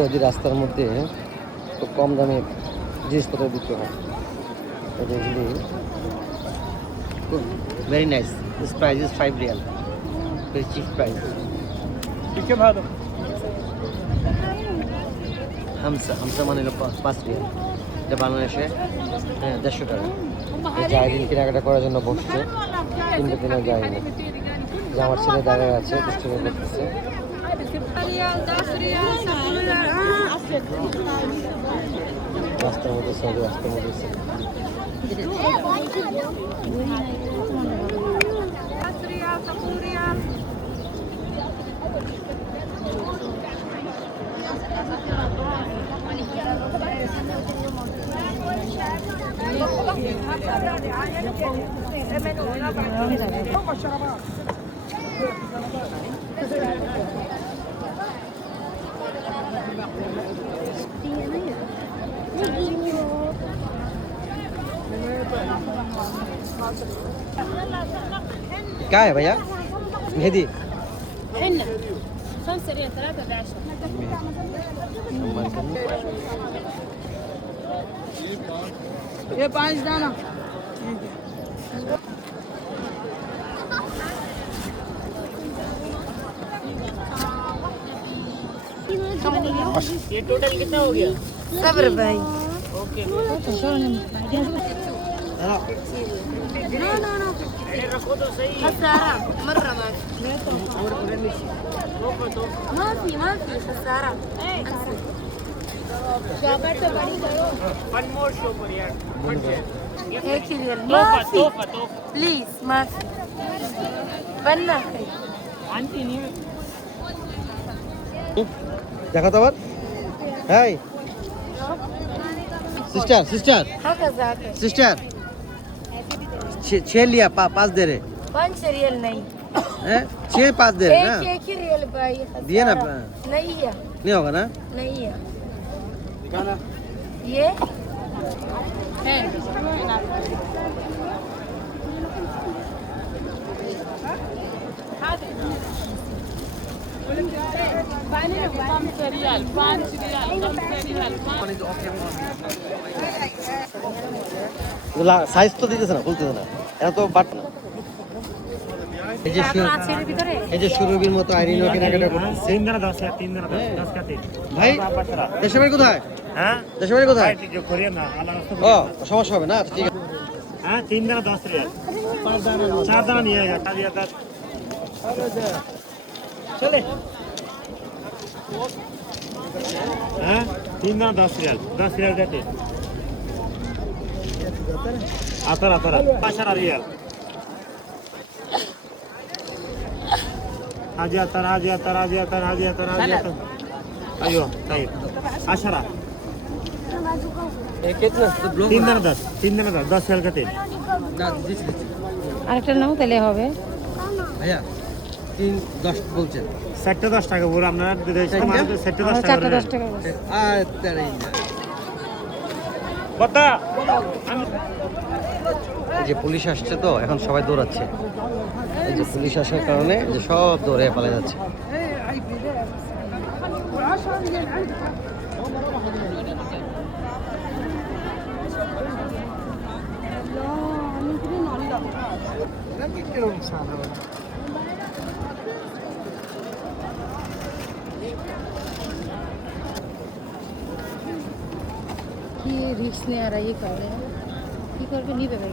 যদি রাস্তার মধ্যে খুব কম দামে জিনিসপত্র বিক্রি হয়, এগুলি খুব very nice. This price is 5 riyal, very cheap price. হামসা মানে হলো 5 রিয়াল, এটা বাংলাদেশে 150 টাকা। এই যে আইডিন কেনাকাটা করার জন্য বসছে, কিনতে কিনে যায়নি। যে আমার ছেলে দাঁড়িয়ে আছে, দুষ্টুমি করতেছে। রাস্তার মধ্যে সৌদি, রাস্তার মধ্যে क्या है भैया? मेहंदी حنة 5 ريال 3 ب10 ये 5 दाना ये टोटल कितना हो गया? सब्र भाई ओके नो नो नो रखो तो सही خسارة مرة ما ما في خسارة शॉपर तो बड़ी करो वन मोर शो पर यार एक ही रियल ما في तोहफा प्लीज ما في बनना आंटी नहीं देखा तो बात है। सिस्टर सिस्टर هكذا सिस्टर 6 लिया 5 दे रहे 5 रियल नहीं हैं, 6 5 दे रहे ना। एक ही रियल भाई दिए ना, नहीं है नहीं होगा ना। नहीं है ये है সাইজ তো দিতেছে না, বলতেছে না, এত বাট না। এই যে মাছের ভিতরে এই যে সুরভির মতো আইরিনও কেনাকাটা করতেছে। 3 দিন 10 है 3 दिन 10 का 3 ভাই দেশের বাড়ি কোথায়? हां দেশের বাড়ি কোথায়? जो कोरियन ना अलग ও সমস্যা হবে না, আচ্ছা ঠিক আছে। हां 3 दिन 10 रियल 4 दाना नहीं आएगा का दिया था चले हां 3 दिन 10 रियल देते आता 5 रियल हाजी अयो طيب 10 कितना 3 दिन 10 रियल का 3 আরেকটা নাও তাহলে হবে ভাইয়া 3 10 বলছেন, সেটটা 10 টাকা পুরো আপনারা দিয়েছেন মানে সেটটা 10 টাকা চারটা 10 টাকা বলে। আর তারে বতা এই যে পুলিশ আসছে তো এখন সবাই দৌড়াচ্ছে। এই যে পুলিশ আসার কারণে যে সব দৌড়ে পালিয়ে যাচ্ছে। ये रिक्स नहीं आ रहा, ये कर रहे हैं, ये करके नहीं देगा